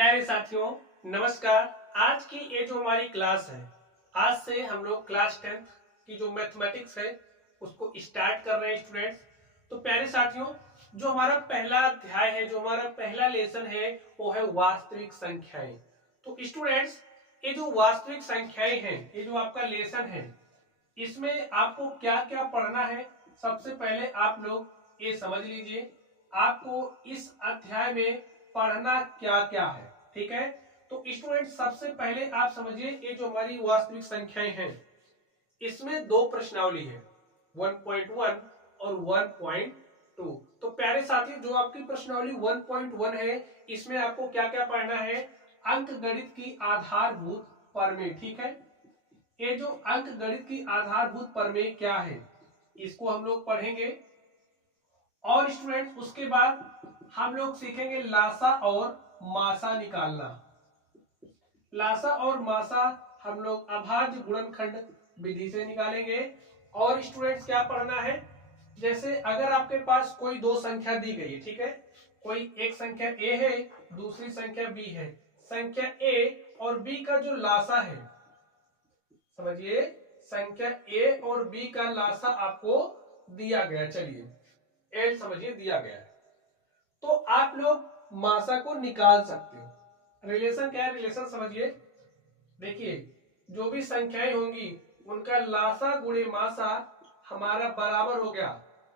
प्यारे साथियों, नमस्कार। आज की ये जो हमारी क्लास है, आज से हम लोग क्लास 10th की जो मैथमेटिक्स है उसको स्टार्ट कर रहे हैं स्टूडेंट्स। तो प्यारे साथियों, जो हमारा पहला अध्याय है, जो हमारा पहला लेसन है वो है वास्तविक संख्याएं। तो स्टूडेंट्स, ये जो वास्तविक संख्याएं हैं, ये जो आपका लेसन है, इसमें आपको क्या क्या पढ़ना है, सबसे पहले आप लोग ये समझ लीजिए। आपको इस अध्याय में पढ़ना क्या क्या है, ठीक है। तो स्टूडेंट, सबसे पहले आप समझिए, ये जो हमारी वास्तविक संख्याएं हैं, इसमें दो प्रश्नावली है, 1.1 और 1.2। तो प्यारे साथी, जो आपकी प्रश्नावली 1.1 है, इसमें आपको क्या क्या पढ़ना है, अंक गणित की आधारभूत प्रमेय, ठीक है। ये जो अंक गणित की आधारभूत प्रमेय क्या है, इसको हम लोग पढ़ेंगे। और स्टूडेंट, उसके बाद हम लोग सीखेंगे लासा और मासा निकालना। लासा और मासा हम लोग अभाज्य गुणनखंड विधि से निकालेंगे। और स्टूडेंट्स, क्या पढ़ना है, जैसे अगर आपके पास कोई दो संख्या दी गई है, ठीक है, कोई एक संख्या ए है, दूसरी संख्या बी है। संख्या ए और बी का जो लासा है, समझिए, संख्या ए और बी का लासा आपको दिया गया, चलिए एल समझिए दिया गया है, तो आप लोग मासा को निकाल सकते हो। रिलेशन क्या है, रिलेशन समझिए, देखिए, जो भी संख्याएं होंगी उनका लासा गुणे मासा हमारा बराबर हो गया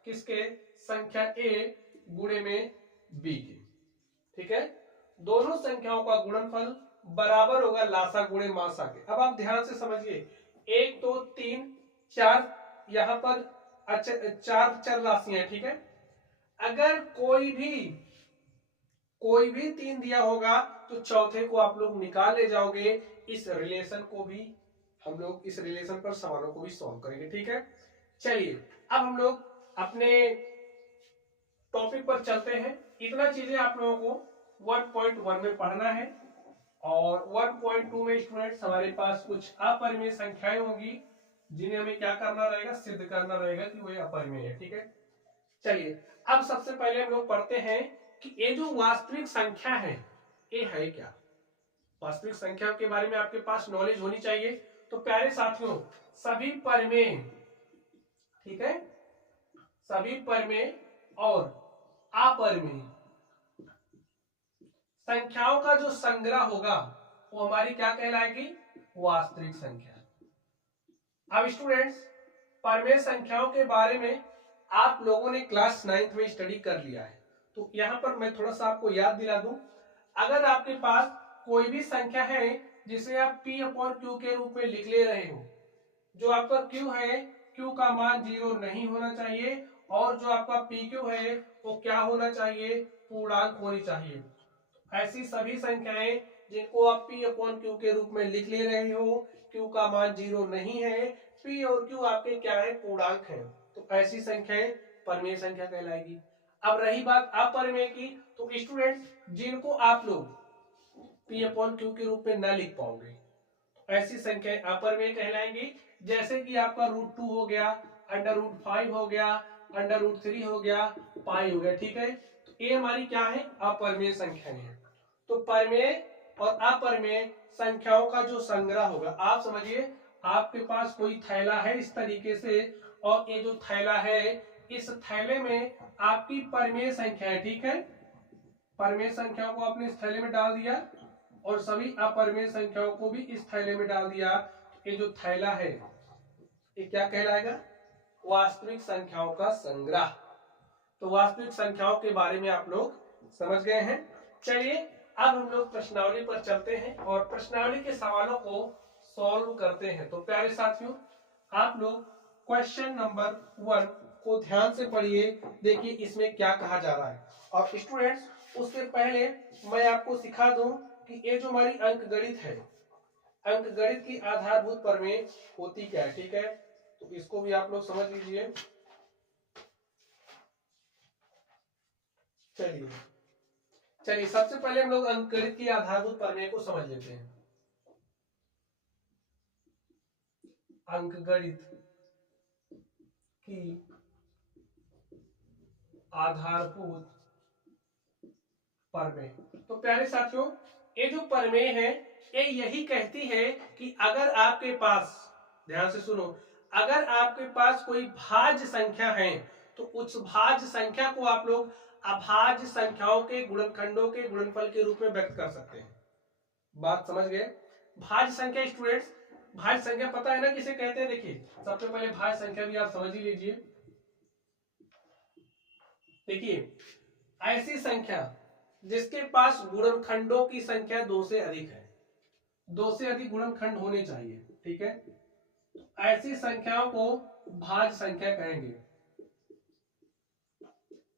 किसके, संख्या ए गुणे में बी के, ठीक है। दोनों संख्याओं का गुणनफल बराबर होगा लासा गुणे मासा के। अब आप ध्यान से समझिए, 1 2 3 4 यहां पर चार चर राशियां, ठीक है। अगर कोई भी तीन दिया होगा तो चौथे को आप लोग निकाल ले जाओगे। इस रिलेशन को भी हम लोग, इस रिलेशन पर सवालों को भी सॉल्व करेंगे, ठीक है। चलिए, अब हम लोग अपने टॉपिक पर चलते हैं। इतना चीजें आप लोगों को 1.1 में पढ़ना है। और 1.2 में स्टूडेंट्स हमारे पास कुछ अपरिमेय संख्याएं होंगी, जिन्हें हमें क्या करना रहेगा, सिद्ध करना रहेगा कि वो अपरिमेय है, ठीक है। चलिए, अब सबसे पहले हम लोग पढ़ते हैं कि ये जो वास्तविक संख्या है, ये है क्या। वास्तविक संख्या के बारे में आपके पास नॉलेज होनी चाहिए। तो प्यारे साथियों, सभी परिमेय, ठीक है, सभी परिमेय और अपरिमेय संख्याओं का जो संग्रह होगा वो हमारी क्या कहलाएगी, वास्तविक संख्या। अब स्टूडेंट्स, परिमेय संख्याओं के बारे में आप लोगों ने क्लास 9th में स्टडी कर लिया है, तो यहां पर मैं थोड़ा सा आपको याद दिला दूं। अगर आपके पास कोई भी संख्या है जिसे आप P अपॉन Q के रूप में लिख ले रहे हो, जो आपका Q है, Q का मान 0 नहीं होना चाहिए, और जो आपका PQ है वो क्या होना चाहिए, पूर्णांक होनी चाहिए। ऐसी सभी संख्याएं जिनको आप P अपॉन Q के रूप में लिख ले रहे हो, Q का मान 0 नहीं है, P और Q आपके क्या है, पूर्णांक है, तो ऐसी संख्याएं परिमेय संख्या कहलाएगी। अब रही बात अपरिमेय की, तो स्टूडेंट्स, जिनको आप लोग P अपॉन Q के रूप में न लिख पाओगे, तो ऐसी संख्याएं अपरिमेय कहलाएंगी। जैसे कि आपका √2 हो गया, √5 हो गया, √3 हो गया, पाई हो गया, ठीक है। तो ये हमारी क्या है, अपरिमेय संख्याएं हैं। तो परिमेय और अपरिमेय संख्याओं का जो संग्रह होगा, आप समझिए, आपके पास कोई थैला है इस तरीके से, और ये जो थैला है, इस थैले में आपकी परिमेय संख्या है, ठीक है। परिमेय संख्याओं को आपने इस थैले में डाल दिया और सभी अपरिमेय संख्याओं को भी इस थैले में डाल दिया। ये जो थैला है ये क्या कहलाएगा, वास्तविक संख्याओं का संग्रह। तो वास्तविक संख्याओं के बारे में आप लोग समझ गए हैं। चलिए, अब हम लोग प्रश्नावली पर चलते हैं और प्रश्नावली के सवालों को सॉल्व करते हैं। तो प्यारे साथियों, आप लोग क्वेश्चन नंबर 1 को ध्यान से पढ़िए, देखिए इसमें क्या कहा जा रहा है। और स्टूडेंट्स, उससे पहले मैं आपको सिखा दूं कि ये जो हमारी अंकगणित है, अंकगणित की आधारभूत प्रमेय होती क्या है, ठीक है। तो इसको भी आप लोग समझ लीजिए। चलिए चलिए, सबसे पहले हम लोग अंकगणित की आधारभूत प्रमेय को समझ लेते हैं। अंकगणित की आधारभूत प्रमेय। तो प्यारे साथियों, ये जो प्रमेय है ये यही कहती है कि अगर आपके पास, ध्यान से सुनो, अगर आपके पास कोई भाज्य संख्या है तो उस भाज्य संख्या को आप लोग अभाज्य संख्याओं के गुणनखंडों के गुणनफल के रूप में व्यक्त कर सकते हैं। बात समझ गए? भाज्य संख्या स्टूडेंट्स, भाज्य संख्या पता है ना किसे कहते हैं? देखिए सबसे पहले भाज्य संख्या भी आप समझ ही लीजिए। देखिए ऐसी संख्या जिसके पास गुणनखंडों की संख्या 2 से अधिक है, 2 से अधिक गुणनखंड होने चाहिए, ठीक है, ऐसी संख्याओं को भाज्य संख्या कहेंगे।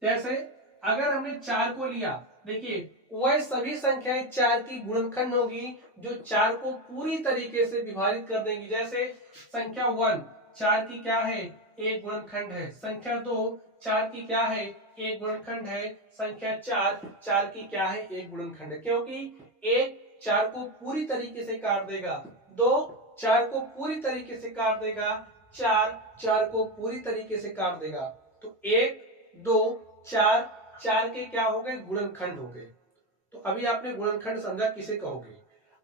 जैसे अगर हमने 4 को लिया, देखिए वह सभी संख्याएं 4 की गुणनखंड होगी जो 4 को पूरी तरीके से विभाजित कर देंगी। जैसे संख्या 1 4 की क्या है? एक गुणनखंड है। संख्या 2 4 की क्या है? एक गुणनखंड है। संख्या 4 4 की क्या है? एक गुणनखंड है। क्योंकि 1 4 को पूरी तरीके से काट देगा, 2 4 को पूरी तरीके से काट देगा, 4 4 को पूरी तरीके से काट देगा। तो 1 2 4 4 के क्या हो गए? गुणनखंड हो गए। तो अभी आपने गुणनखंड समझा किसे कहोगे।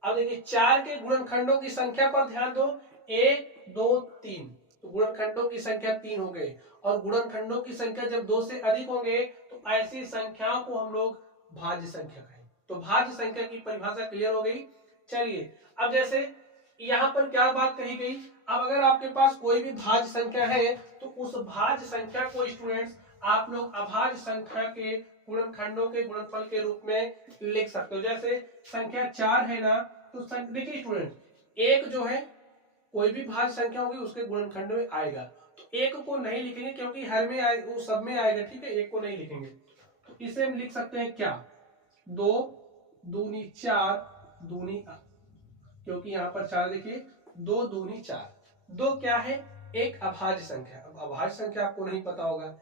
अब देखिए 4 के गुणनखंडों की संख्या पर ध्यान दो, 1 2 3, तो गुणनखंडों की संख्या 3 हो गए। और गुणनखंडों की संख्या जब 2 से अधिक होंगे तो ऐसी संख्याओं को हम लोग भाज्य संख्या कहें। तो भाज्य संख्या की परिभाषा क्लियर हो गई। चलिए अब जैसे यहां पर क्या बात कही गई, अब अगर आपके पास कोई भी भाज्य संख्या है तो उस भाज्य संख्या को स्टूडेंट्स आप लोग अभाज्य संख्या के गुणनखंडों के गुणनफल के रूप में लिख सकते हो। जैसे संख्या 4 है ना, तो देखिए स्टूडेंट एक जो है कोई भी भाज्य संख्या होगी उसके गुणनखंड में आएगा, तो एक को नहीं लिखेंगे क्योंकि हर में आए, वो सब में आएगा, ठीक है, एक को नहीं लिखेंगे। तो इसे हम लिख सकते हैं क्या? 2 दूनी 4 दूनी, क्योंकि यहाँ पर 4 देखिए 2 दूनी 4, 2 क्या है? एक अभाज्य संख्या। अब अभाज्य संख्या आपको नहीं पता होगा,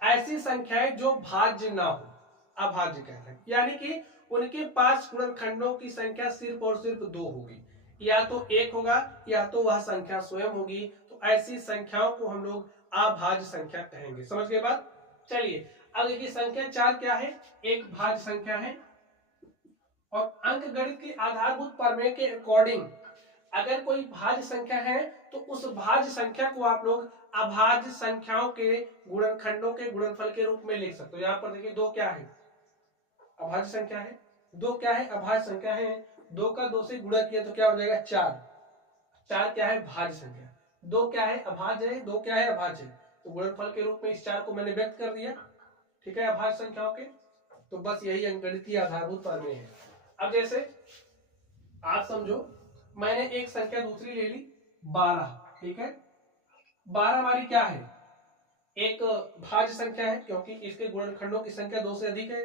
ऐसी संख्याएं जो भाज्य ना हो अभाज्य कहते हैं, यानी कि उनके पास गुणनखंडों की संख्या सिर्फ और सिर्फ 2 होगी, या तो 1 होगा या तो वह संख्या स्वयं होगी। तो ऐसी संख्याओं को हम लोग अभाज्य संख्या कहेंगे। समझ गए बात? चलिए अब देखिए संख्या 4 क्या है? एक भाज्य संख्या है। और अंकगणित के आधारभूत प्रमेय के अकॉर्डिंग अगर कोई भाज्य संख्या है तो उस भाज्य संख्या को आप लोग अभाज्य संख्याओं के गुणनखंडों के गुणनफल के रूप में लिख सकते हो। यहाँ पर देखिए 2 क्या है? अभाज्य संख्या है। 2 क्या है? अभाज्य संख्या है। 2 का 2 से गुणा किया तो क्या हो जाएगा? 4। 4 क्या है? भाज्य संख्या। 2 क्या है? अभाज्य है। 2 क्या है? अभाज्य। तो गुणनफल के रूप में इस 4 को मैंने व्यक्त कर दिया, ठीक है, अभाज्य संख्याओं के। तो बस यही अंकगणित की आधारभूत प्रमेय है। अब जैसे आप समझो मैंने एक संख्या दूसरी ले ली 12, ठीक है, 12 हमारी क्या है? एक भाज्य संख्या है क्योंकि इसके गुणनखंडों की संख्या 2 से अधिक है।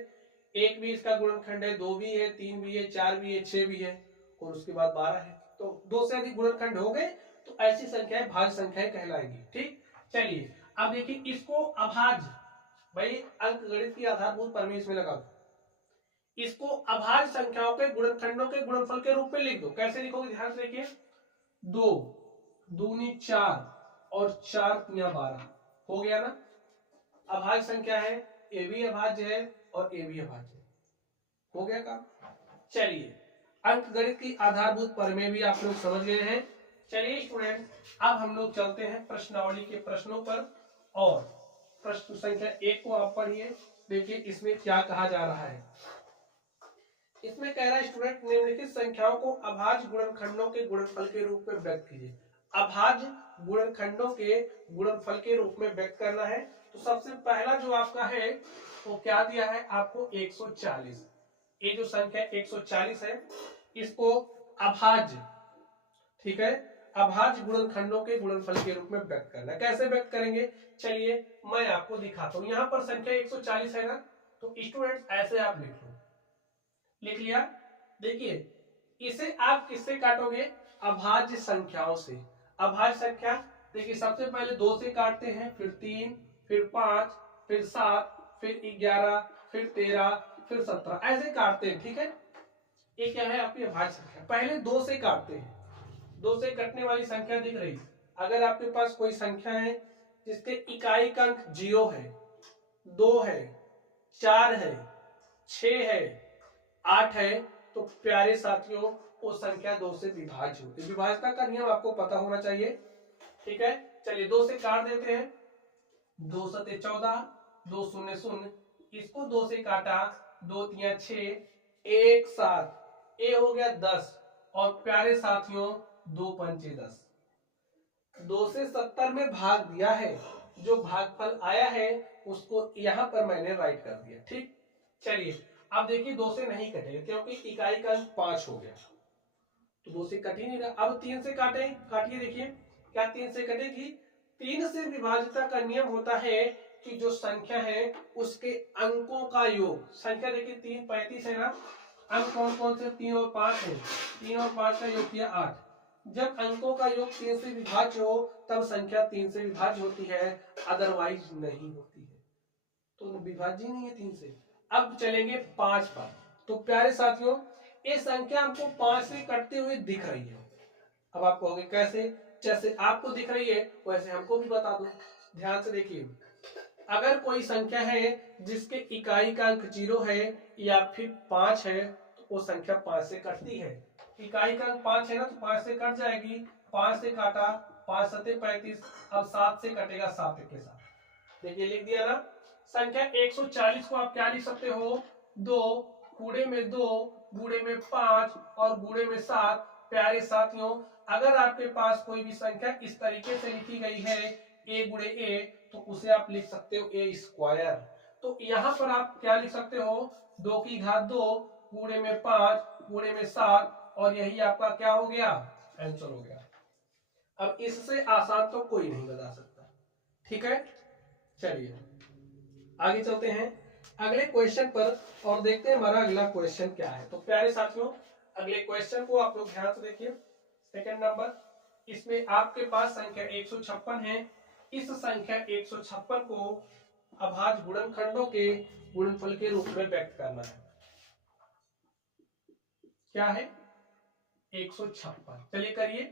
एक भी इसका गुणनखंड है, 2 भी है, 3 भी है, 4 भी है, 6 भी है, और उसके बाद 12 है। तो 2 से अधिक गुणनखंड हो गए तो ऐसी संख्याएं भाज्य संख्याएं कहलाएंगी। ठीक, चलिए अब देखिए इसको अभाज्य, भाई अंकगणित की आधारभूत प्रमेय इसमें लगा दो, इसको अभाज्य संख्याओं के गुणनखंडों के गुणनफल के रूप में लिख दो। कैसे लिखोगे? ध्यान से देखिए, 2 दूनी 4 और 4 तिया 12 हो गया ना। अभाज्य संख्या है, ए भी अभाज्य है और ए भी अभाज्य है, हो गया काम। चलिए अंकगणित की आधारभूत प्रमेय भी आप लोग समझ गए हैं। चलिए स्टूडेंट अब हम लोग चलते हैं प्रश्नावली के प्रश्नों पर, और प्रश्न संख्या 1 को आप पढ़िए। देखिए इसमें क्या कहा जा रहा है। इसमें कह रहा है स्टूडेंट निम्नलिखित संख्याओं को अभाज्य गुणनखंडों के गुणनफल के रूप में व्यक्त कीजिए। अभाज्य गुणनखंडों के गुणनफल के रूप में व्यक्त करना है। तो सबसे पहला जो आपका है वो क्या दिया है आपको? 140। ये जो संख्या 140 है इसको अभाज्य, ठीक है, अभाज्य गुणनखंडों के गुणनफल के रूप में व्यक्त करना है। कैसे व्यक्त करेंगे? चलिए मैं आपको दिखाता हूं। यहां पर संख्या 140 है ना, तो स्टूडेंट ऐसे आप लिख लो। लिख लिया? देखिए इसे आप किससे काटोगे? अभाज्य संख्याओं से। अभाज्य संख्या देखिए सबसे पहले 2 से काटते हैं, फिर 3, फिर 5, फिर 7, फिर 11, फिर 13, फिर 17, ऐसे काटते हैं, ठीक है। ये क्या है? आपकी अभाज्य संख्या। पहले 2 से काटते हैं, 2 से कटने वाली संख्या दिख रही। अगर आपके पास कोई संख्या है जिसके इकाई का अंक 0 है, 2 है, 4 है, 6 है, 8 है तो प्यारे साथियों वो संख्या 2 से विभाज्य होती है। विभाज्यता का नियम आपको पता होना चाहिए, ठीक है। चलिए 2 से काट देते हैं, 2 सते 14, 2 शून्य शून्य, इसको 2 से काटा, 2 तिया 6, 1 7, ए हो गया 10 और प्यारे साथियों 2 पंचे 10। 2 से 70 में भाग दिया है, जो भागफल आया है उसको यहां पर मैंने राइट कर दिया, ठीक। चलिए अब देखिए 2 से नहीं कटेगा क्योंकि इकाई का अंक 5 हो गया, तो 2 से कट ही नहीं रहा। अब 3 से काटे, काटिए, देखिए क्या 3 से कटेगी। 3 से विभाज्यता का नियम होता है कि जो संख्या है उसके अंकों का योग, संख्या देखिए 3 35 है ना, अंक कौन कौन से 3 और 5 है, 3 और 5 का योग किया 8। जब अंकों का योग 3 से विभाज्य हो तब संख्या 3 से विभाज्य होती है, अदरवाइज नहीं होती है, तो विभाज्य नहीं है 3 से। अब चलेंगे 5 पर। तो प्यारे साथियों ये संख्या हमको 5 से कटते हुए दिख रही है। अब आप कहोगे कैसे, जैसे आपको दिख रही है वैसे हमको भी बता दो। ध्यान से देखिए, अगर कोई संख्या है जिसके इकाई का अंक 0 है या फिर 5 है तो वो संख्या 5 से कटती है। इकाई का अंक 5 है ना, तो 5 से कट जाएगी, 5 से काटा, 5 सते 35, अब 7 से कटेगा 7 के साथ। देखिए लिख दिया ना। संख्या 140 को आप क्या लिख सकते हो, 2 गुणे में 2 गुणे में 5 और गुणे में 7। प्यारे साथियों अगर आपके पास कोई भी संख्या इस तरीके से लिखी गई है a गुणे a, तो उसे आप लिख सकते हो a स्क्वायर। तो यहां पर आप क्या लिख सकते हो, 2 की घात 2 गुणे में 5 गुणे में 7 और यही आपका क्या हो गया, आंसर हो गया। अब इससे आसान तो कोई नहीं बता सकता, ठीक है। चलिए आगे चलते हैं अगले क्वेश्चन पर और देखते हैं हमारा अगला क्वेश्चन क्या है। तो प्यारे साथियों अगले क्वेश्चन को आप लोग ध्यान से देखिए। सेकंड नंबर, इसमें आपके पास संख्या 156 है। इस संख्या 156 को अभाज्य गुणनखंडों के गुणनफल के रूप में व्यक्त करना है। क्या है, 156। चलिए करिए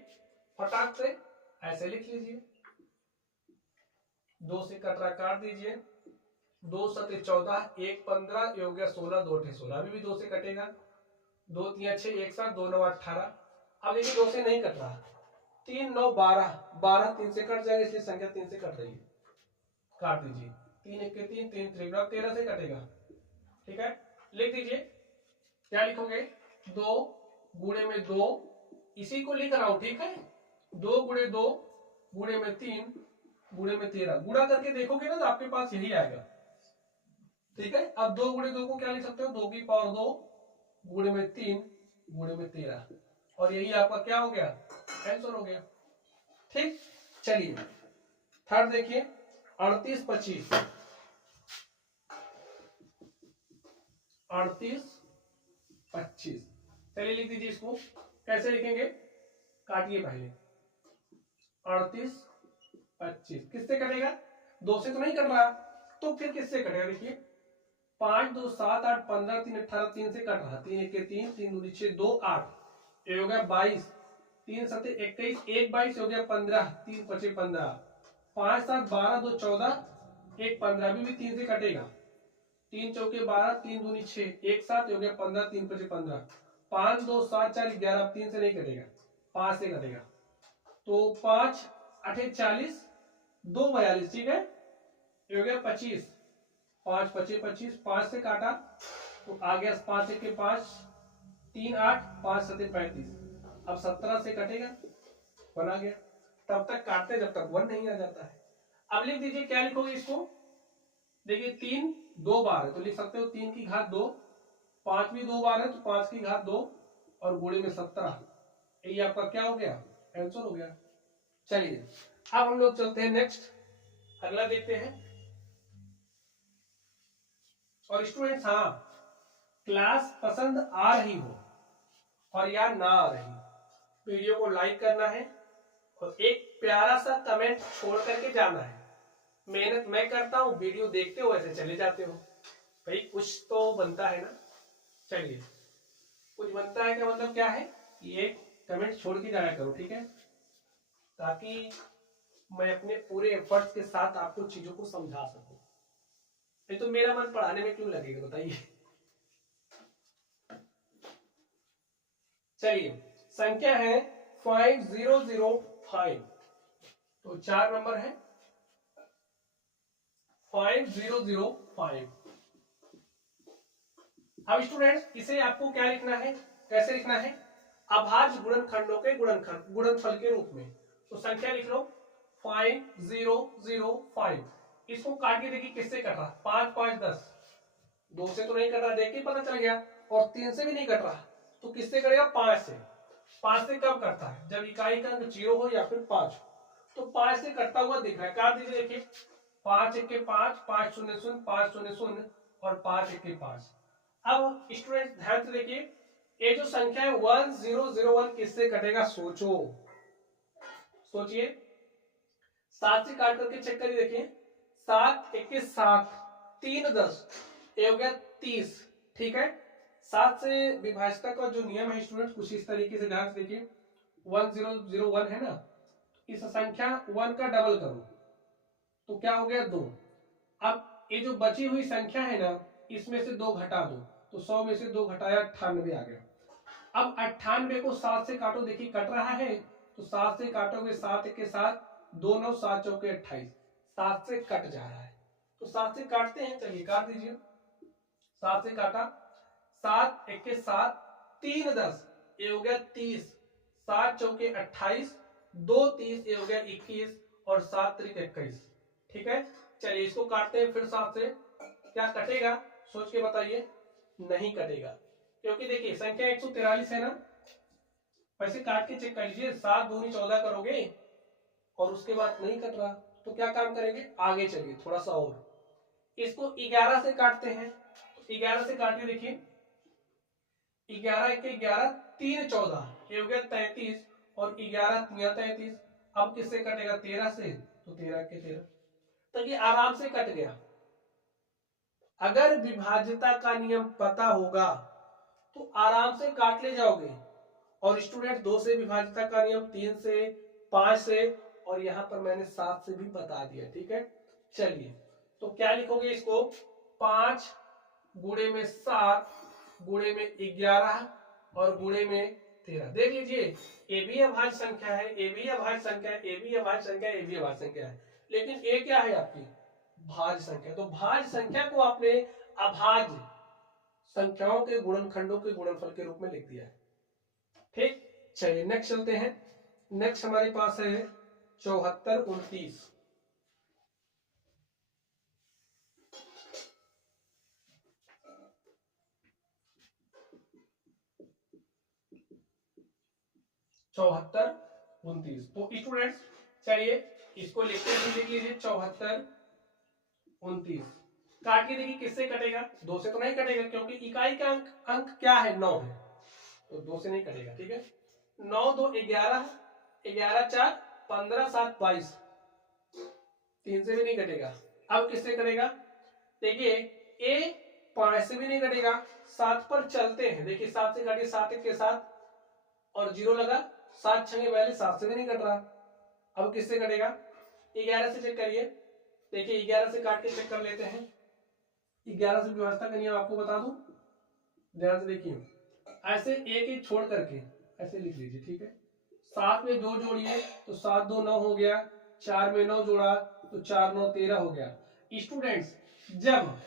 फटाक से, ऐसे लिख लीजिए। 2 से कट रहा काट दीजिए, 2 सते 14, 1 15, ये हो गया 16, 2 अठे 16, अभी भी 2 से कटेगा, 2 तिया 6, 1 7, 2 9 18। अब देखिए 2 से नहीं कट रहा, 3 9 12, 12 3 से कट जाएगा इसलिए संख्या 3 से कट रही है, काट दीजिए, 3 1 के 3, 3 3 13 से कटेगा, ठीक है। लिख दीजिए, क्या लिखोगे, 2 गुणे में 2, इसी को लिख रहा हूं, ठीक है। 2 गुणे 2 गुणे में 3 गुणे में 13, गुणा करके देखोगे ना तो आपके पास यही आएगा, ठीक है। अब 2 गुणे 2 को क्या लिख सकते हो, 2 की पावर 2 गुणे में 3 गुणे में 13 और यही आपका क्या हो गया, आंसर हो गया, ठीक। चलिए थर्ड देखिए, 38 25, 38 25, चलिए लिख दीजिए। इसको कैसे लिखेंगे, काटिए पहले, 38 25 किससे कटेगा, 2 से तो नहीं कट रहा, तो फिर किससे कटेगा, देखिए 5 2 7 8 15 3 18, 3 से कट रहा, 3 1 के 3, 3 दूनी 6, 2 8, ये हो गया 22, 3 सते 21, 1 22 हो गया 15, 3 पचे 15, 5 7 12 2 14, 1 15, अभी भी 3 से कटेगा, 3 चौके 12, 3 दूनी 6, 1 7 हो गया 15, 3 पचे 15, 5 2 7 4 11, 3 से नहीं कटेगा, 5 से कटेगा, तो 5 8 40, 2 42, ठीक है, ये हो गया 25, 5 पचे 25, 5 से काटा तो आ गया 5 1 के 5, 3 8, 5 सते 35, अब 17 से कटेगा, बना गया। तब तक काटते जब तक 1 नहीं आ जाता है। अब लिख दीजिए, क्या लिखोगे इसको, देखिए 3 2 बार है तो लिख सकते हो 3 की घात 2, 5 भी 2 बार है तो 5 की घात 2 और गुणे में 17, ये आपका क्या हो गया, आंसर हो गया। चलिए अब हम लोग चलते हैं नेक्स्ट, अगला देखते हैं। और स्टूडेंट्स हाँ, क्लास पसंद आ रही हो और या ना आ रही, वीडियो को लाइक करना है और एक प्यारा सा कमेंट छोड़ करके जाना है। मेहनत मैं करता हूँ, वीडियो देखते हो ऐसे चले जाते हो, भाई कुछ तो बनता है ना। चलिए कुछ बनता है क्या, मतलब क्या है, ये कमेंट छोड़ के जाया करो, ठीक है, ताकि मैं अपने पूरे एफर्ट्स के साथ आपको चीजों को समझा सकूं। नहीं तो मेरा मन पढ़ाने में क्यों लगेगा बताइए। चलिए संख्या है 5005, तो 4 नंबर है 5005। अब स्टूडेंट्स इसे आपको क्या लिखना है, कैसे लिखना है, अभाज्य गुणनखंडों के गुणनफल के रूप में। तो संख्या लिख लो 5005। इसको काट के देखिए किससे कट रहा, 5 5 10, 2 से तो नहीं कट रहा, देख के पता चल गया, और 3 से भी नहीं कट रहा, तो किससे करेगा, 5 से। 5 से कब करता है, जब इकाई का अंक 0 हो या फिर 5, तो 5 से कटता हुआ दिख रहा है, काट दीजिए। देखिए 5 1 के 5, 5 0 0, 5 0 0 और 5 1 के 5। अब स्टूडेंट ध्यान से देखिए, ये जो संख्या है 1001 किससे कटेगा, सोचो, सोचिए। 7 से काट करके चेक करिए, देखिए 7 1 के 7, 3 10, ये हो गया 30, ठीक है। 7 से विभाजता का जो नियम है स्टूडेंट कुछ इस तरीके से, ध्यान से देखिए 1001 है ना, इस संख्या 1 का डबल करो तो क्या हो गया 2। अब ये जो बची हुई संख्या है ना, इसमें से 2 घटा दो, तो 100 में से 2 घटाया 98 आ गया। अब 98 को 7 से काटो, देखिए कट रहा है, तो 7 से काटोगे 7 1 के 7, 2 9 7 चौके 28, 7 से कट जा रहा है, तो 7 से काटते हैं, चलिए काट दीजिए। 7 से काटा, 7 1 के 7, 3 10, ये हो गया 30, 7 चौके 28, 2 30, ये हो गया 21 और 7 त्रिक 21, ठीक है। चलिए इसको काटते हैं फिर 7 से, क्या कटेगा, सोच के बताइए। नहीं कटेगा, क्योंकि देखिए संख्या 143 है ना, वैसे काट के चेक कर लीजिए, 7 दूनी 14 करोगे और उसके बाद नहीं कट रहा, तो क्या काम करेंगे, आगे चलिए थोड़ा सा और, इसको 11 से काटते हैं। 11 से काटिए, देखिए 11 1 11, 3 14, ये हो गया 33 और 11 3 33। अब किससे कटेगा, 13 से, तो 13 के 13, तो ये आराम से कट गया। अगर विभाज्यता का नियम पता होगा तो आराम से काट ले जाओगे। और स्टूडेंट 2 से विभाज्यता का नियम, 3 से, 5 से, और यहां पर मैंने 7 से भी बता दिया, ठीक है। चलिए तो क्या लिखोगे इसको, 5 गुणे में 7 गुणे में 11 और गुणे में 13। देख लीजिए ये भी अभाज्य संख्या है, ये भी अभाज्य संख्या है, ये भी अभाज्य संख्या है, ये भी अभाज्य संख्या है, लेकिन ये क्या है आपकी भाज्य संख्या। तो भाज्य संख्या को आपने अभाज्य संख्याओं के गुणनखंडों के गुणनफल के रूप में लिख दिया है, ठीक। चलिए नेक्स्ट चलते हैं। नेक्स्ट हमारे पास है 74 29। चौहत्तर 29, तो स्टूडेंट्स चलिए इसको लिखते हैं, लिख लीजिए 74 29। काट के देखिए किससे कटेगा, 2 से तो नहीं कटेगा, क्योंकि इकाई का अंक क्या है, 9 है, तो 2 से नहीं कटेगा, ठीक है। 9 2 11, 11 4 15 7 22, 3 से भी नहीं कटेगा। अब किससे कटेगा, देखिए ए 5 से भी नहीं कटेगा, 7 पर चलते हैं, देखिए 7 से काटिए, 7 1 के 7 और 0 लगा, 7 छंगे पहले, 7 से भी नहीं कट रहा। अब किससे कटेगा, 11 से चेक करिए, देखिए 11 से काट के चेक कर लेते हैं। 11 से व्यवस्था का नियम आपको बता दूं, ध्यान से देखिए, ऐसे एक एक छोड़ करके ऐसे लिख लीजिए, ठीक है। 7 में 2 जोड़िए तो 7 2 9 हो गया, 4 में 9 जोड़ा तो 4 9 13 हो गया। स्टूडेंट्स जब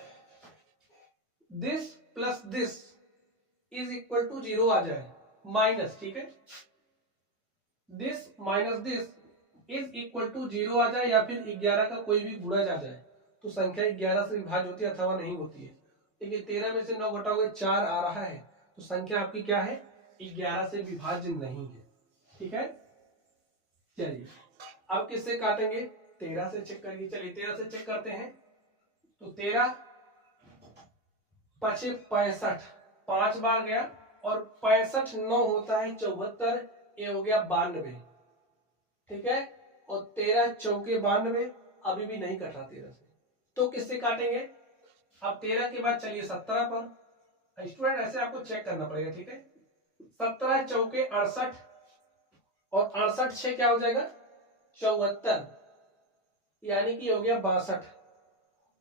this plus this is equal to 0 आ जाए, माइनस, ठीक है, this minus this is equal to 0 आ जाए, या फिर 11 का कोई भी गुणज आ जाए, तो संख्या 11 से विभाज्य होती है अथवा नहीं होती है। देखिए 13 में से 9 घटाओगे 4 आ रहा है, तो संख्या आपकी क्या है, 11 से विभाज्य नहीं है, ठीक है। चलिए अब किससे काटेंगे, 13 से चेक करिए। चलिए 13 से चेक करते हैं, तो 13 5 65, 5 बार गया, और 65 9 होता है 74, ये हो गया 92, ठीक है। और 13 चौके 92, अभी भी नहीं कटा 13 से, तो किससे काटेंगे। अब 13 के बाद चलिए 17 पर, स्टूडेंट ऐसे आपको चेक करना पड़ेगा, ठीक है। 17 चौके 68 और 68 6 क्या हो जाएगा 74, यानी कि हो गया 62,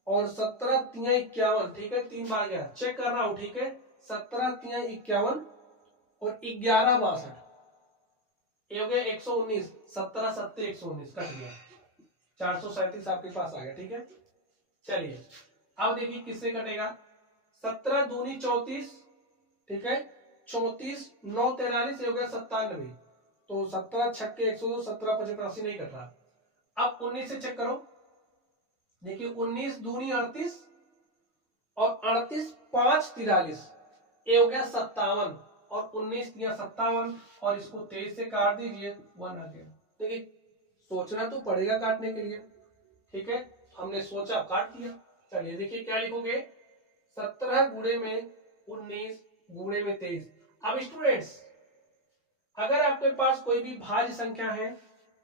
और 17 3 51, ठीक है, 3 बार गया, चेक कर रहा हूं, ठीक है। 17 3 51 और 11 62, ये हो गया 119, 17 70 119 कट गया, 437 आपके पास आ गया। ठीक है, चलिए अब देखिए किससे कटेगा, 17 दूनी 34, ठीक है, 34 9 43 हो गया 97, तो 17 छक्के 102, 17 5 85 नहीं कट रहा। अब 19 से चेक करो, देखिए 19 दूनी 38 और 38 5 43, ये हो गया 57, और 19 दिया 57, और इसको 23 से काट दीजिए, 1 आ गया। देखिए सोचना तो पड़ेगा काटने के लिए, ठीक है, हमने सोचा काट दिया। चलिए देखिए क्या लिखोगे, 17 गुणे में 19 गुणे में 23। अब स्टूडेंट्स अगर आपके पास कोई भी भाज्य संख्या है,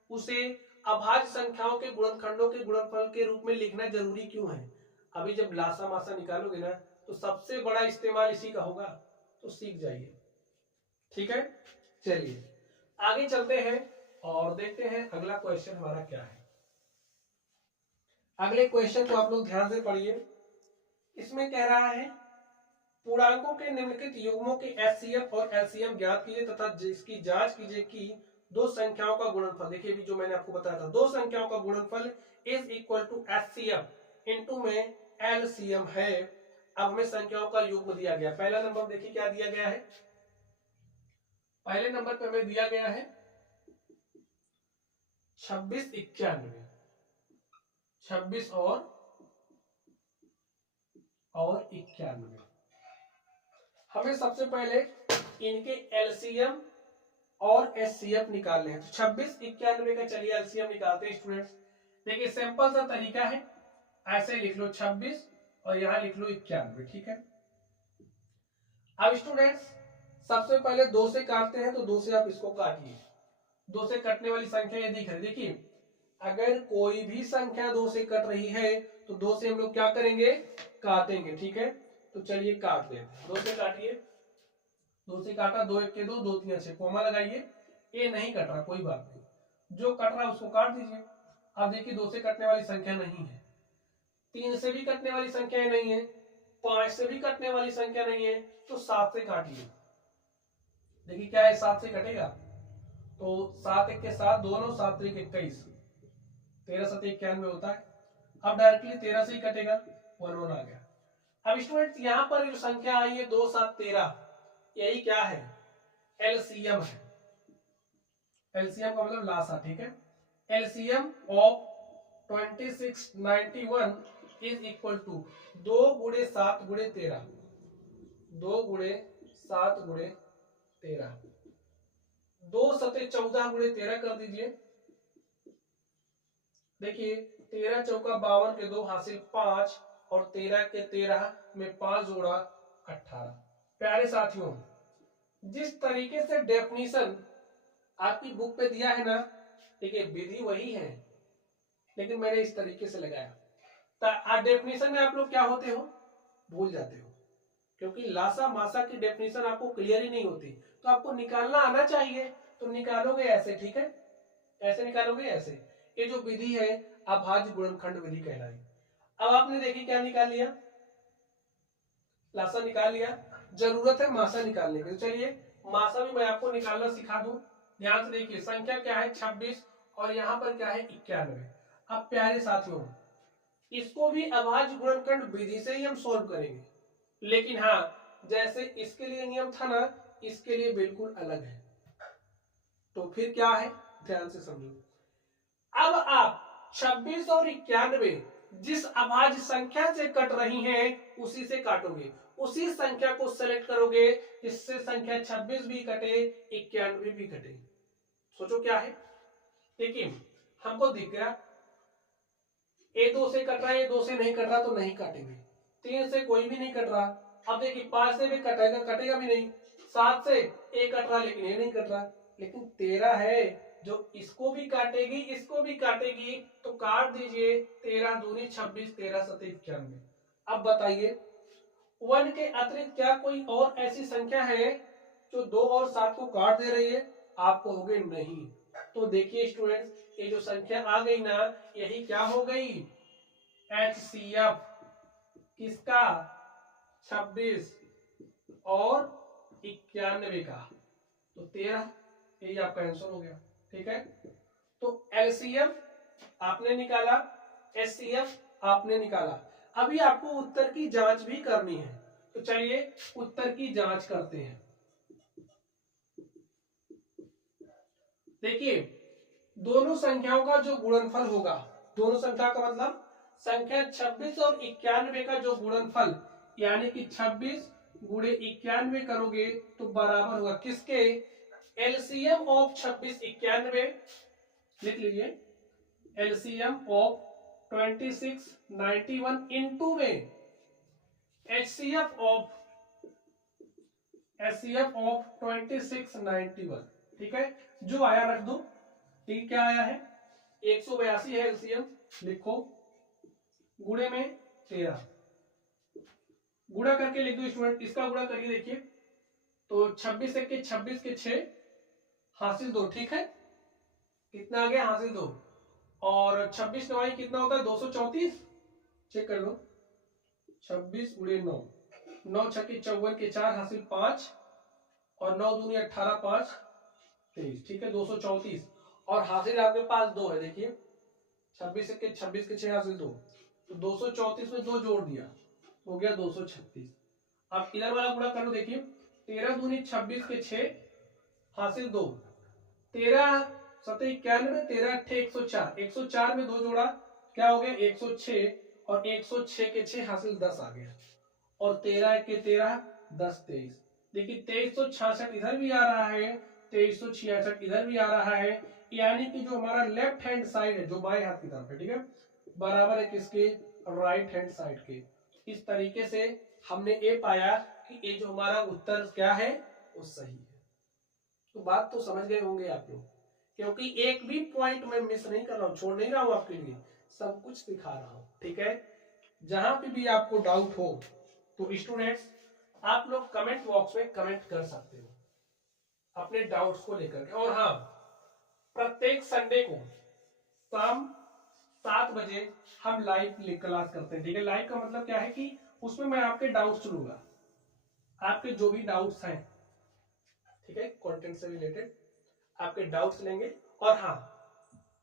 उसे अभाज्य संख्याओं के गुणनखंडों के गुणनफल के रूप में लिखना जरूरी क्यों है। अभी जब लासा मासा निकालोगे ना, तो सबसे बड़ा इस्तेमाल इसी का होगा, तो सीख जाइए। ठीक है, चलिए आगे चलते हैं और देखते हैं अगला क्वेश्चन हमारा क्या है। अगले क्वेश्चन को आप लोग ध्यान से पढ़िए। इसमें कह रहा है पूर्णांकों के निम्नलिखित युग्मों के एचसीएफ और एलसीएम ज्ञात कीजिए तथा इसकी जांच कीजिए कि दो संख्याओं का गुणनफल, देखिए अभी जो मैंने आपको बताया था, दो संख्याओं का गुणनफल is equal to HCF into में एलसीएम है। अब हमें संख्याओं का युग्म दिया गया। पहला नंबर देखिए क्या दिया गया है, पहले नंबर पे हमें दिया गया है 26 91, 26 और 91। हमें सबसे पहले इनके एलसीएम और एचसीएफ निकालने हैं। तो 26 91 का चलिए एलसीएम निकालते हैं स्टूडेंट्स। देखिए सिंपल सा तरीका है, ऐसे लिख लो 26 और यहां लिख लो 91। ठीक है, अब स्टूडेंट्स सबसे पहले 2 से काटते हैं, तो 2 से आप इसको काटिए। 2 से कटने वाली संख्या ये दिख रही, देखिए अगर कोई भी संख्या 2 से कट रही है तो 2 से हम लोग क्या करेंगे, काटेंगे। ठीक है, तो चलिए काट देते हैं। 2 से काटिए, 2 से काटा, 2 1 के 2, 2 3 6, कोमा लगाइए। ये नहीं कट रहा, कोई बात नहीं, जो कट रहा है उसको काट दीजिए। अब देखिए 2 से कटने वाली संख्या नहीं है, 3 से भी कटने वाली संख्या नहीं है, 5 से भी कटने वाली संख्या नहीं है, तो 7 से काटिए। देखिए क्या है, 7 से कटेगा, तो 7 1 के 7, दोनों 7 3 21, 13 7 91 होता है। अब डायरेक्टली 13 से ही कटेगा, 1 1 आ गया। अब स्टूडेंट्स यहाँ पर जो संख्या आई है 2 7 13, यही क्या है, एलसीएम है। एलसीएम का मतलब लासा। ठीक है, LCM of 26 91 is equal to 2 गुणे 7 गुणे 13, 2 गुणे 7 गुणे 13, 2 सते 14 गुणे 13 कर दीजिए। देखिए 13 चौका 52 के 2 हासिल 5, और 13 के 13 में 5 जोड़ा 18। प्यारे साथियों, जिस तरीके से डेफिनेशन आपकी बुक पे दिया है ना, देखिए विधि वही है, लेकिन मैंने इस तरीके से लगाया। डेफिनेशन में आप लोग क्या होते हो, भूल जाते हो, क्योंकि लासा मासा की डेफिनेशन आपको क्लियर ही नहीं होती, तो आपको निकालना आना चाहिए, तो निकालोगे ऐसे। ठीक है, ऐसे निकालोगे, ऐसे। ये जो विधि है अभाज्य गुणनखंड विधि कहलाई। अब आपने देखिए क्या निकाल लिया, लासा निकाल लिया, जरूरत है मासा निकालने की। तो चलिए मासा भी मैं आपको निकालना सिखा दूं। ध्यान से देखिए, संख्या क्या है 26 और यहाँ पर क्या है 91। अब प्यारे साथियों, इसको भी अभाज्य गुणनखंड विधि से ही हम सोल्व करेंगे, लेकिन हाँ जैसे इसके लिए नियम था ना, इसके लिए बिल्कुल अलग है। तो फिर क्या है, ध्यान से समझो। अब आप 26 और 91 जिस अभाज्य संख्या से कट रही हैं उसी से काटोगे, उसी संख्या को सेलेक्ट करोगे जिससे संख्या 26 भी कटे 91 भी कटे। सोचो क्या है, देखिए हमको दिख गया ए 2 से कट रहा है, 2 से नहीं कट रहा तो नहीं काटेंगे, 3 से कोई भी नहीं कट रहा। अब देखिए 5 से भी कटेगा, कटेगा भी नहीं, 7 से एक कट रहा लेकिन ये नहीं कट रहा, लेकिन 13 है जो इसको भी काटेगी इसको भी काटेगी, तो काट दीजिए। 13 दूनी 26, 13 सते 91। अब बताइए 1 के अतिरिक्त क्या कोई और ऐसी संख्या है जो 2 और 7 को काट दे रही है, आप कहोगे नहीं। तो देखिए स्टूडेंट्स, ये जो संख्या आ गई ना, यही क्या हो गई, एचसीएफ किसका, 26 और 91 का। तो 13, यही आपका आंसर हो गया। ठीक है, तो एलसीएम आपने निकाला, एचसीएफ आपने निकाला। अभी आपको उत्तर की जांच भी करनी है, तो चलिए उत्तर की जांच करते हैं। देखिए, दोनों संख्याओं का जो गुणनफल होगा, दोनों संख्या का मतलब संख्या 26 और 91 का जो गुणनफल, यानी कि 26 गुणे 91 करोगे तो बराबर होगा किसके, एलसीएम ऑफ 26 91, लिख लीजिए, एलसीएम ऑफ 26 91 इंटू में एचसीएफ ऑफ 26 91। ठीक है, जो आया रख दो। ठीक, क्या आया है, 182 है एलसीएम, लिखो, गुणे में 13, गुणा करके लिख दो स्टूडेंट, इसका गुणा करिए, देखिए तो 26 के 26 के 6 हासिल 2। ठीक है, कितना आ गया, हासिल 2, और 26 9 कितना होता है, 234, चेक कर लो, 26 गुणे 9, 9 छक्के 54 के 4 हासिल 5, और 9 दूनी 18 5 23। ठीक है, 234, और हासिल आपके पास 2 है, देखिए 26 के 26 के 6 हासिल 2, तो 234 में 2 जोड़ दिया, हो गया 236। अब इधर वाला गुणा कर लो, देखिए 13 दूनी 26 के 6 हासिल 2, 13 7 91, 13 8 104, 104 में 2 जोड़ा, क्या हो गया 106, और 106 के 6 हासिल 10 आ गया, और 13 के 13 10 23। देखिए 2366 इधर भी आ रहा है, 2366 इधर भी आ रहा है, यानी कि जो हमारा लेफ्ट हैंड साइड है, जो बाएं हाथ की तरफ है, ठीक है, बराबर है किसके, राइट हैंड साइड के। इस तरीके से हमने ये पाया कि ये जो हमारा उत्तर क्या है वो सही है। तो बात तो समझ गए होंगे आप लोग, क्योंकि एक भी पॉइंट मैं मिस नहीं कर रहा हूं, छोड़ नहीं रहा हूं आपके लिए, सब कुछ दिखा रहा हूं। ठीक है, जहां पे भी आपको डाउट हो तो स्टूडेंट्स आप लोग कमेंट बॉक्स में कमेंट कर सकते हो अपने डाउट्स को लेकर के। और हाँ, प्रत्येक संडे को शाम 7 बजे हम लाइव क्लास करते हैं। ठीक है, लाइव का मतलब क्या है कि उसमें मैं आपके डाउट्स लूंगा, आपके जो भी डाउट्स हैं, ठीक है, कंटेंट से रिलेटेड आपके डाउट्स लेंगे, और हाँ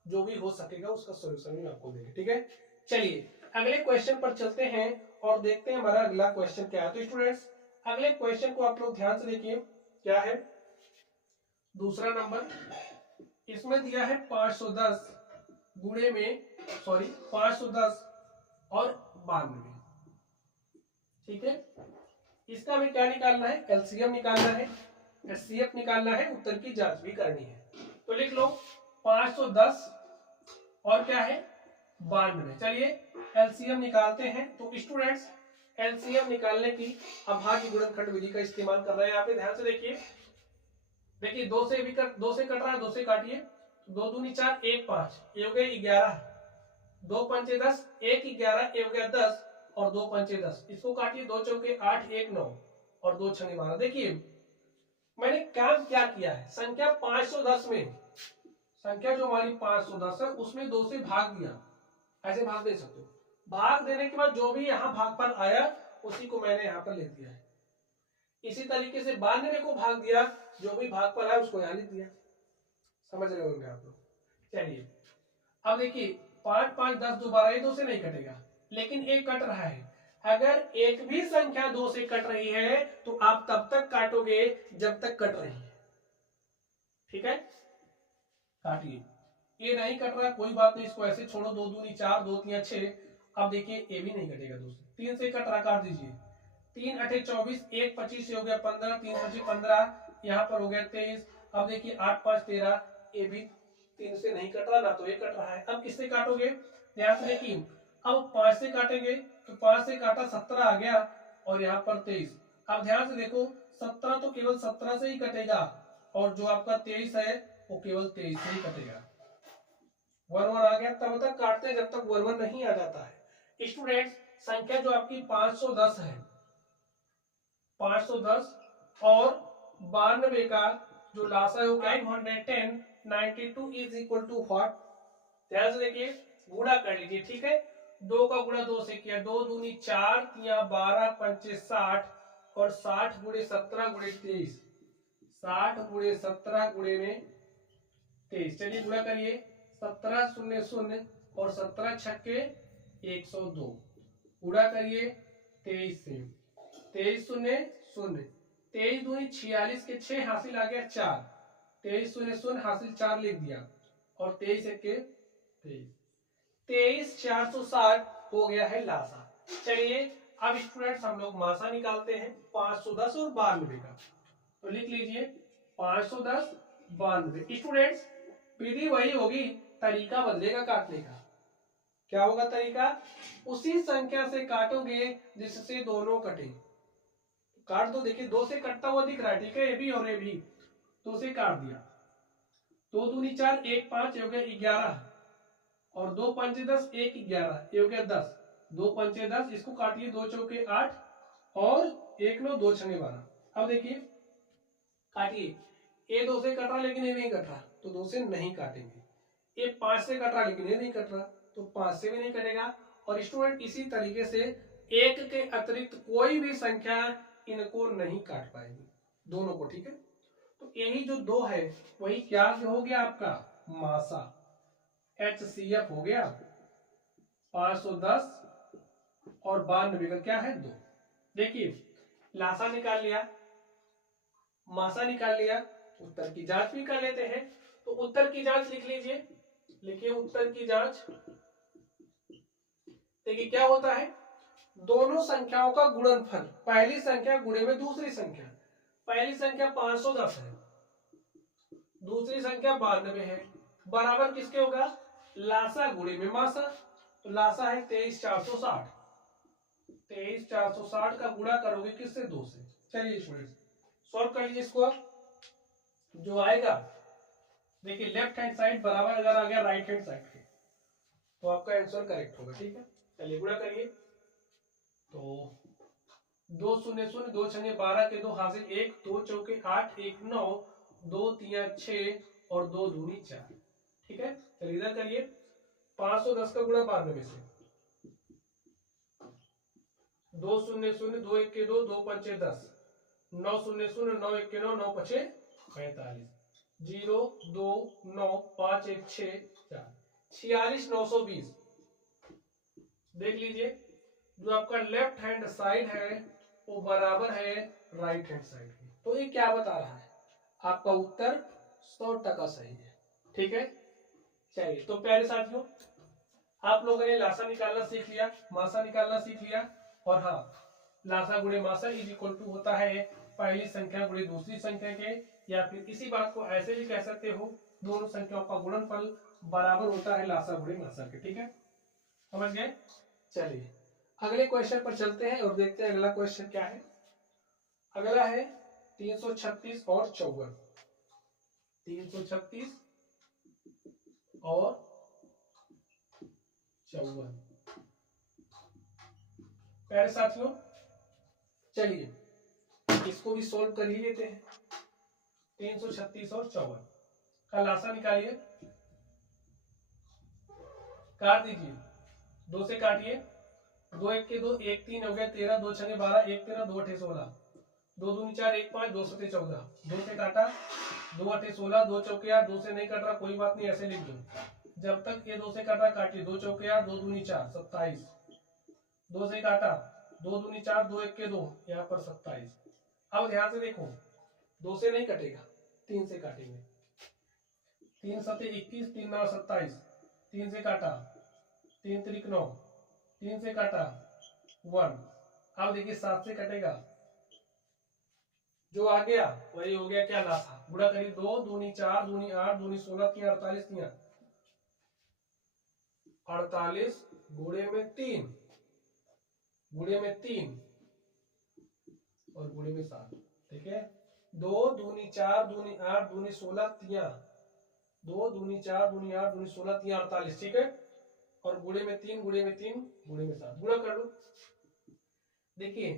जो भी हो सकेगा उसका सॉल्यूशन भी आपको देंगे। ठीक है, चलिए अगले क्वेश्चन पर चलते हैं और देखते हैं हमारा अगला क्वेश्चन क्या है। तो स्टूडेंट्स अगले क्वेश्चन को आप लोग ध्यान से देखिए, क्या है, दूसरा नंबर, इसमें दिया है 510 गुणे में, सॉरी 510 और 92। ठीक है, इसका हमें क्या निकालना है, एलसीएम निकालना है, एचसीएफ निकालना है, उत्तर की जांच भी करनी है। तो लिख लो 510 और क्या है 92। चलिए एलसीएम निकालते हैं। तो स्टूडेंट्स एलसीएम निकालने की अभाज्य गुणनखंड विधि का इस्तेमाल कर रहे हैं। यहाँ पे ध्यान से देखिए, देखिए 2 से भी दो से कट रहा है, 2 से काटिए, 2 दूनी 4 1 5, ये हो गया 11, 2 पंचे 10, 1 11, ये हो गया 10, और 2 पंचे 10, इसको काटिए, 2 चौके 8 1 9, और 2 छंगे 12। देखिए मैंने काम क्या किया है, संख्या 510 में, संख्या जो हमारी 510 है उसमें 2 से भाग दिया, ऐसे भाग दे सकते हो, भाग देने के बाद जो भी यहाँ भागफल आया उसी को मैंने यहाँ पर लिख दिया है। इसी तरीके से 92 को भाग दिया, जो भी भागफल आया उसको यहाँ लिख दिया। समझ रहे होंगे आप लोग। चलिए अब देखिए 5 5 10 दोबारा ये 2 से नहीं कटेगा, लेकिन एक कट रहा है। अगर एक भी संख्या 2 से कट रही है तो आप तब तक काटोगे जब तक कट रही है। ठीक है, काटिए, ये नहीं कट रहा कोई बात नहीं, इसको ऐसे छोड़ो, 2 दूनी 4, 2 3 6। अब देखिए ये भी नहीं कटेगा, 2 से 3 से कट रहा, काट दीजिए, 3 8 24, 1 25 हो गया 15, 3 25 15, यहाँ पर हो गया 23। अब देखिए 8 5 13, ये भी 3 से नहीं कट रहा ना, तो ये कट रहा है। अब किससे काटोगे, ध्यान से देखिए, अब 5 से काटेंगे तो 5 से काटा 17 आ गया, और यहाँ पर 23। अब ध्यान से देखो 17 तो केवल 17 से ही कटेगा, और जो आपका 23 है वो केवल 23 से ही कटेगा। 1 1 आ गया, तब तक काटते हैं जब तक 1 1 नहीं आ जाता है। स्टूडेंट्स संख्या जो आपकी 510 है, 510 और 92 का जो लासा है वो 510, 92 इज इक्वल टू व्हाट, ध्यान से देखिए, गुणा कर लीजिए। ठीक है, 2 का गुणा 2 से किया, 2 दूनी 4 या 12 पंचे 60, और 60 गुणे 17 गुणे 23, 60 गुणे 17 गुणे में 23। चलिए गुणा करिए, 17 शून्य शून्य और 17 छक्के 102। गुणा करिए 23 से, 23 शून्य शून्य, 23 दूनी 46 के 6 हासिल आ गया 4, 23 शून्य शून्य हासिल 4 लिख दिया और 23 एक के 23, 23,460 हो गया है लासा। चलिए अब स्टूडेंट्स हम लोग मासा निकालते हैं 510 और 92 का। तो लिख लीजिए 510 92। स्टूडेंट्स विधि वही होगी, तरीका बदलेगा काटने का। क्या होगा तरीका? उसी संख्या से काटोगे जिससे दोनों कटे। काट दो, देखिए 2 से कटता हुआ दिख रहा है, ठीक है, ये भी और ये भी, तो उसे काट दिया। 2 दूनी 4, 1 5, ये हो गया 11 और 2 पंचे 10, 1 11, ये हो गया 10, 2 पंचे 10, इसको काटिए, 2 चौके 8 और 1 9, 2 छंगे 12। अब देखिए काटिए, ये 2 से कट रहा लेकिन ये नहीं कट रहा, तो 2 से नहीं काटेंगे। ये 5 से कट रहा लेकिन ये नहीं कट रहा, तो 5 से भी नहीं कटेगा। और स्टूडेंट इसी तरीके से 1 के अतिरिक्त कोई भी संख्या इनको नहीं काट पाएगी, दोनों को, ठीक है। तो यही जो 2 है वही क्या हो गया आपका मासा, HCF हो गया। 510 और 92 का क्या है 2। देखिए लासा निकाल लिया, मासा निकाल लिया, उत्तर की जांच भी कर लेते हैं। तो उत्तर की जांच लिख लीजिए, लिखिए उत्तर की जांच। देखिए क्या होता है, दोनों संख्याओं का गुणनफल, पहली संख्या गुणे में दूसरी संख्या। पहली संख्या 510 है, दूसरी संख्या 92 है, बराबर किसके होगा? लासा गुणे में मासा। तो लासा है 23,460, 23,460 का गुणा करोगे किससे? 2 से। चलिए स्टूडेंट्स सॉल्व कर लीजिए इसको। जो आएगा देखिए लेफ्ट हैंड साइड बराबर अगर आ गया राइट हैंड साइड के तो आपका आंसर करेक्ट होगा, ठीक है। चलिए गुणा करिए, तो 2 शून्य शून्य, 2 छंगे 12 के 2 हासिल 1, 2 चौके 8, 1 9, 2 तिया 6 और 2 दूनी 4, ठीक है। चलिए इधर करिए, 510 का गुणा 92 से, 2 शून्य शून्य, 2 1 के 2, 2 पंचे 10, 9 शून्य शून्य, 9 1 के 9, 9 पचे 45, 0 2 9 5 1 6 4, 46,920। देख लीजिए जो आपका लेफ्ट हैंड साइड है वो बराबर है राइट हैंड साइड के। तो ये क्या बता रहा है? आपका उत्तर 100% सही है, ठीक है। चलिए तो प्यारे साथियों आप लोगों ने लासा निकालना सीख लिया, मासा निकालना सीख लिया। और हाँ, लासा गुणे मासा इज इक्वल टू होता है पहली संख्या गुणे दूसरी संख्या के, या फिर इसी बात को ऐसे भी कह सकते हो दोनों संख्याओं का गुणनफल बराबर होता है लासा गुणे मासा के, ठीक है। समझ गए? चलिए अगले क्वेश्चन पर चलते हैं और देखते हैं अगला क्वेश्चन क्या है। अगला है 336 और 54, 336 और 54। प्यारे साथियों चलिए इसको भी सोल्व कर ही लेते हैं। 336 और 54 का लासा निकालिए, काट दीजिए, 2 से काटिए, 2 1 के 2, 1 3 हो गया 13, 2 छंगे 12, 1 13, 2 8 16, 2 दूनी 4, 1 5, 2 7 14, 2 से काटा, 2 8 16, 2 चौके 8, 2 से नहीं कट रहा कोई बात नहीं, ऐसे लिख दो। जब तक ये 2 से कट रहा काटिए, 2 चौके 8, 2 दूनी 4 27, 2 से काटा, 2 दूनी 4, 2 1 के 2, यहाँ पर 27। अब ध्यान से देखो, 2 से नहीं कटेगा, 3 से काटेंगे, 3 7 21, 3 9 27, 3 से काटा, 3 3 9, 3 से काटा 1। अब देखिए 7 से कटेगा, जो आ गया वही हो गया क्या लासा। गुणा करिए, 2 दूनी 4, दूनी 8, दूनी 16, 3 48, 3 48 गुणे में 3, गुणे में 3 और गुणे में 7, ठीक है। 2 दूनी 4, दूनी 8, दूनी 16, 3, 2 दूनी 4, दूनी 8, दूनी 16, 3 48, ठीक है। और गुणे में 3, गुणे में 3, गुणे में 7, गुणा कर लो। देखिए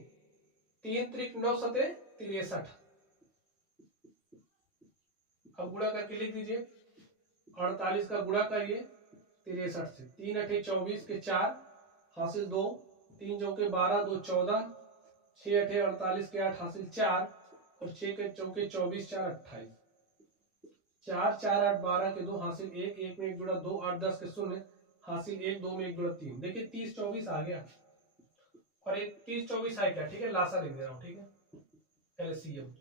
3 त्रिक 9 सते 63। अब गुणा करके लिख दीजिए, 48 का गुणा करिए 63 से, 3 8 24 के 4 हासिल 2, 3 चौके 12, 2 14, 6 8 48 के 8 हासिल 4, और 6 के चौके 24, 4 28, 4 4 8 12 के 2 हासिल 1, 1 में 1 जुड़ा 2, 8 10 के 0 हासिल 1, 2 में 1 जुड़ा 3। देखिए 30 24 आ गया और एक 30 24 है क्या, ठीक है, लासा लिख दे रहा हूं, ठीक है। एलसीएम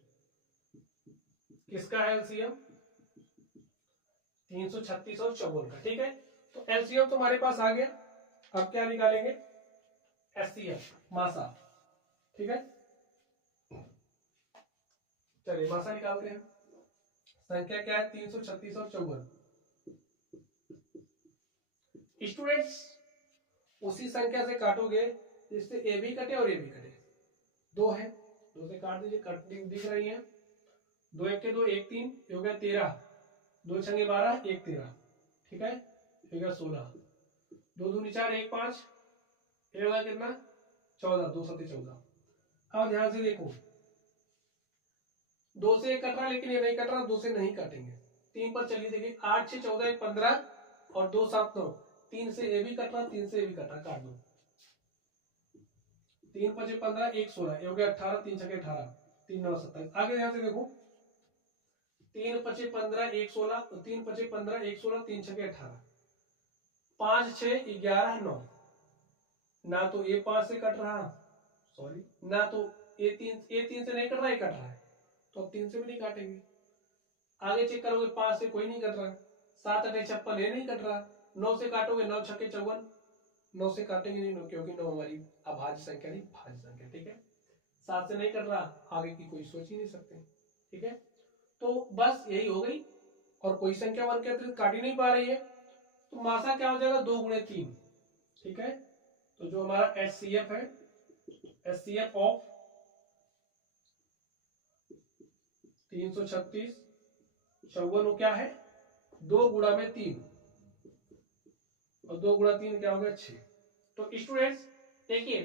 किसका है, एलसीएम 336 और 54 का, ठीक है। तो एलसीएम तुम्हारे पास आ गया। अब क्या निकालेंगे, एचसीएफ मासा, ठीक है। चलिए मासा निकालते हैं। संख्या क्या है, 336 और 54। स्टूडेंट्स उसी संख्या से काटोगे जिससे ए भी कटे और ए भी कटे। 2 है, 2 से काट दीजिए, कट दिख रही है। 2 1 के 2 1 3 हो गया 13, 2 छंगे 12 1 13, ठीक है, हो गया 16। 2 दूनी 4 1 5, ये होगा कितना 14, 2 7 14। अब ध्यान से देखो, 2 से 1 कट रहा लेकिन ये नहीं कट रहा, 2 से नहीं काटेंगे। 3 पर चलिए, देखिए 8 6 14 1 15 और 2 7 9, 3 से ए भी कट रहा, 3 से ए भी कट रहा, काट दो। 3 5 15 1 16, ये हो गया 18, 3 6 18, 3 9 27। आगे ध्यान से देखो, 3 5 15 1 16, 3 5 15 1 16, 3 6 18, 5 6 11 9। ना तो ए 5 से कट रहा, सॉरी, ना तो ए 3 से नहीं कट रहा, ये कट रहा है, तो अब 3 से भी नहीं काटेंगे। आगे चेक करोगे, 5 से कोई नहीं कट रहा, 7 8 56, ये नहीं कट रहा। 9 से काटोगे, 9 6 54, 9 से काटेंगे नहीं, क्योंकि 9 हमारी अभाज्य संख्या नहीं, भाज्य संख्या, ठीक है। 7 से नहीं कट रहा, आगे की कोई सोच ही नहीं सकते, ठीक है। तो बस यही हो गई, और कोई संख्या 1 के अतिरिक्त काट ही नहीं पा रही है, तो मासा क्या हो जाएगा, 2 गुणे 3, ठीक है। तो जो हमारा एचसीएफ है, एचसीएफ ऑफ 336 54 क्या है, 2 गुणा में 3, और 2 गुणा 3 क्या हो गया 6। तो स्टूडेंट्स देखिए,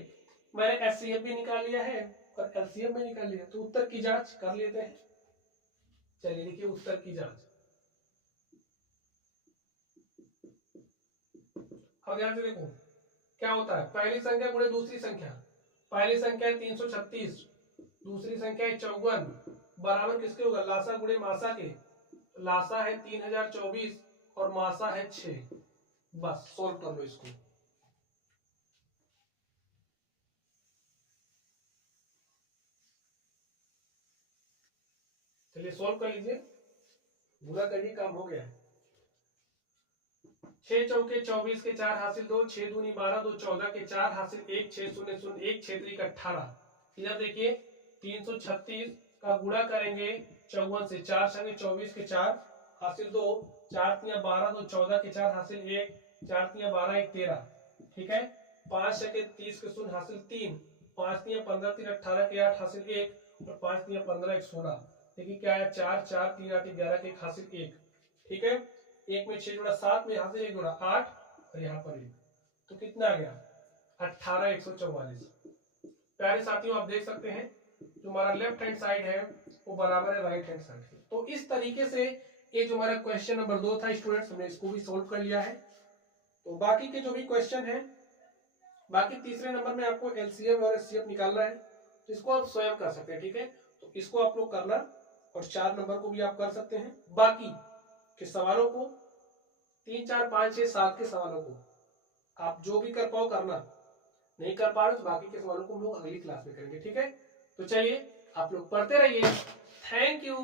मैंने एचसीएफ भी निकाल लिया है और एलसीएम भी निकाल लिया, तो उत्तर की जांच कर लेते हैं। चलिए देखिए उत्तर की जांच। अब ध्यान से देखो क्या होता है, पहली संख्या गुणे दूसरी संख्या। पहली संख्या है 336, दूसरी संख्या है 54, बराबर किसके होगा, लासा गुणे मासा के। लासा है 3024 और मासा है 6। बस सोल्व कर लो इसको। चलिए सोल्व कर लीजिए, पूरा करिए, काम हो गया है। 6 चौके 24 के 4 हासिल 2, 6 दूनी 12, 2 14 के 4 हासिल 1, 6 0 0 1, 6 3 18। इधर देखिए 336 का गुणा करेंगे 54 से, 4 संगे 24 के 4 हासिल 2, 4 3 12, 2 14 के 4 हासिल 1, 4 3 12 1 13, ठीक है। 5 संगे 30 के 0 हासिल 3, 5 3 15 3 18 के 8 हासिल 1 और 5 3 15 1 16। देखिए क्या है, 4 4 3 8 11 के 1 हासिल 1, ठीक है। 1 में 6 जुड़ा 7, में यहां से 1 जुड़ा 8 और यहाँ पर 1, तो कितना आ गया 18 144। प्यारे साथियों आप देख सकते हैं जो हमारा लेफ्ट हैंड साइड है वो बराबर है राइट हैंड साइड के। तो इस तरीके से ये जो हमारा क्वेश्चन नंबर 2 था स्टूडेंट्स, हमने इसको भी सोल्व कर लिया है। तो बाकी के जो भी क्वेश्चन है, बाकी तीसरे नंबर में आपको एलसीएम और एचसीएफ निकालना है, तो इसको आप स्वयं कर सकते हैं, ठीक है। तो इसको आप लोग करना, और 4 नंबर को भी आप कर सकते हैं। बाकी के सवालों को 3 4 5 6 7 के सवालों को आप जो भी कर पाओ करना, नहीं कर पा रहे तो बाकी के सवालों को हम लोग अगली क्लास में करेंगे, ठीक है। तो चलिए आप लोग पढ़ते रहिए। Thank you.